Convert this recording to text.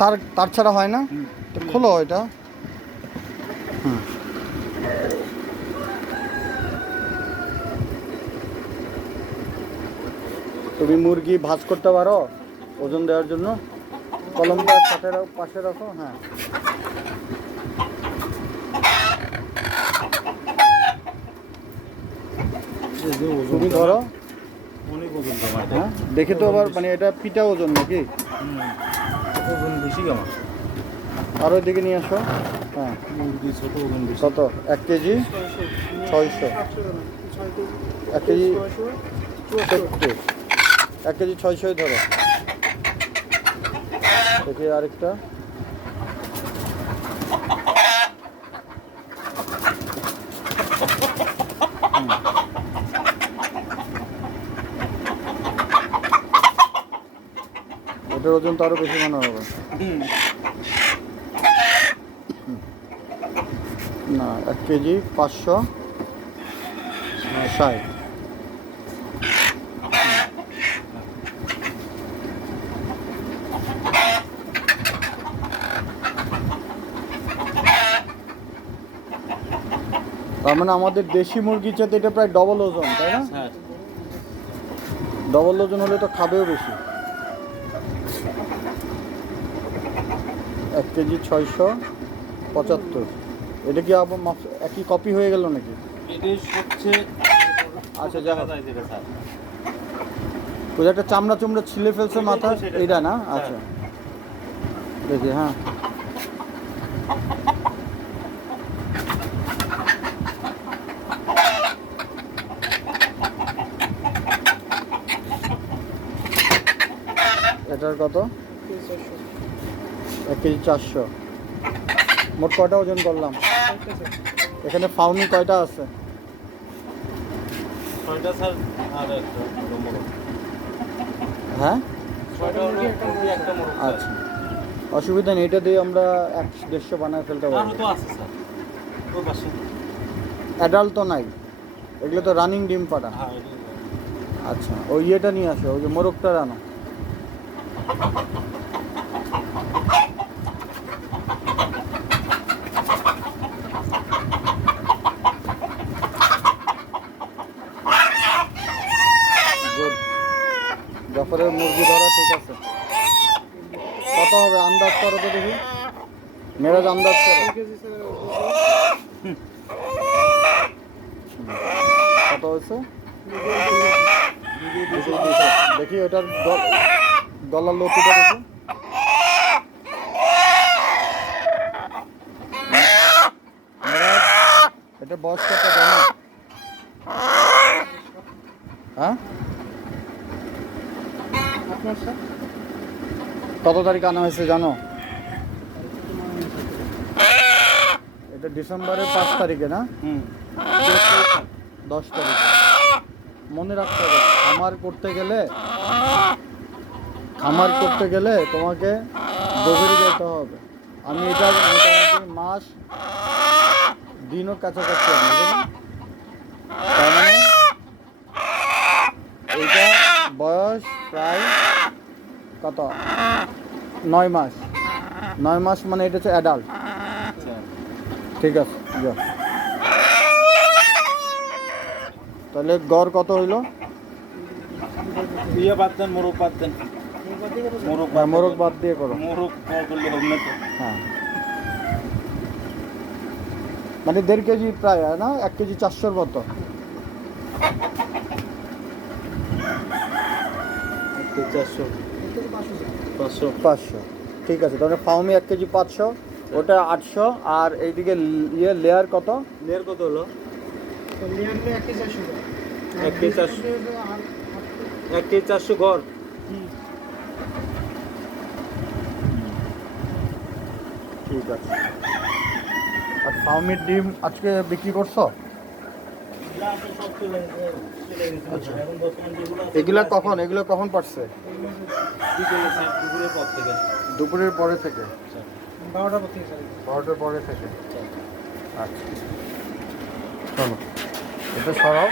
তার তার ছাড়া হয় না? তো খোলো এটা। হুম, তুমি মুরগি ভাজ করতে পারো ওজন দেওয়ার জন্য? কলমটা সাথে পাশে রাখো। হ্যাঁ, তুমি ধরো। অনেক ওজন জমা। হ্যাঁ, দেখে তো আবার মানে এটা পিঠা ওজন নাকি? ওজন বেশি কেমন? আর ওই দিকে নিয়ে আসো। হ্যাঁ, মুরগি ছোট, ওজন বেশি। কত? 1 কেজি 600। 1 কেজি 70। 1 কেজি 600 ধরো। দেখি আরেকটা। এটার ওজন তো আরো বেশি মনে হবে। না, 1 কেজি 560। তার মানে আমাদের দেশি মুরগির চাইতে এটা প্রায় ডবল ওজন, তাই না? হ্যাঁ। ডবল ওজন হলে তো খাবেও বেশি। 1 কেজি 675। এটা কি আবার একই কপি হয়ে গেল নাকি? এটাই সবচেয়ে আচ্ছা, যা হোক। যায় যেটা স্যার। ওই যে একটা চামড়া চুমড়া ছিলে ফেলছে মাথা, সেটা, এইটা না? হ্যাঁ। আচ্ছা, দেখি। হ্যাঁ, এটার কত? 1 কেজি 400। মোট কয়টা ওজন করলাম? এখানে ফাউনি কয়টা আছে? 6টা স্যার, আর একটা মোরগ। হ্যাঁ, 6টা হলো একটা মোরগ। আচ্ছা, অসুবিধা নেই। এটা দিয়ে আমরা 150 বানায় ফেলতে আরও পারবো। তো আছে স্যার, ওর পাশে। অ্যাডাল্ট তো নাই, এগুলো তো রানিং ডিম পাড়া। হ্যাঁ, আচ্ছা, ওই ইয়েটা নিয়ে আসো, ওই যে মোরগটা আনো। গুড, জাফরের মুরগি ধরা ঠিক আছে। কত হবে আন্দাজ করো তো দেখি, মেরাজ আন্দাজ করো। কত হয়েছে? দেখি ওটার গলার লতিটা দেখি। মেরাজ, এটা বয়স কত জানো? হ্যাঁ, কত তারিখ আনা হয়েছে জানো? এটা ডিসেম্বরের 5 তারিখে না? 10 তারিখে। মনে রাখতে হবে, খামার করতে গেলে তোমাকে গভীরে যেতে হবে। আমি এটা মোটামুটি মাস দিনও কাছাকাছি আনি, বুঝলেন? তার মানে এইটা বয়স প্রায় কত? 9 মাস। 9 মাস মানে এটা হচ্ছে অ্যাডাল্ট। ঠিক আছে, যাও। তাহলে গড় কত হইলো? ইয়ে বাদ দেন, মোরগ বাদ দেন। মোরগ বাদ দিয়ে করো। মোরগ করলে হবে না তো। হ্যাঁ, মানে 1.5 কেজি প্রায়, না? 1 কেজি 400 মতো। 400, 500। ঠিক আছে, তাহলে ফাউমি 1 কেজি 500, ওটা 800। আর এইদিকে ইয়ে লেয়ার কত? লেয়ার কত হলো? 1 কেজি 400। 1 কেজি 400 গড়। ঠিক আছে। আর ফাউমির ডিম আজকে বিক্রি করছো? আচ্ছা, এগুলো কখন পারছে? দুপুরের পর থেকে। দুপুরের পরে থেকে? 12টার পরে থেকে। আচ্ছা। আচ্ছা, চলো এটা সরাও।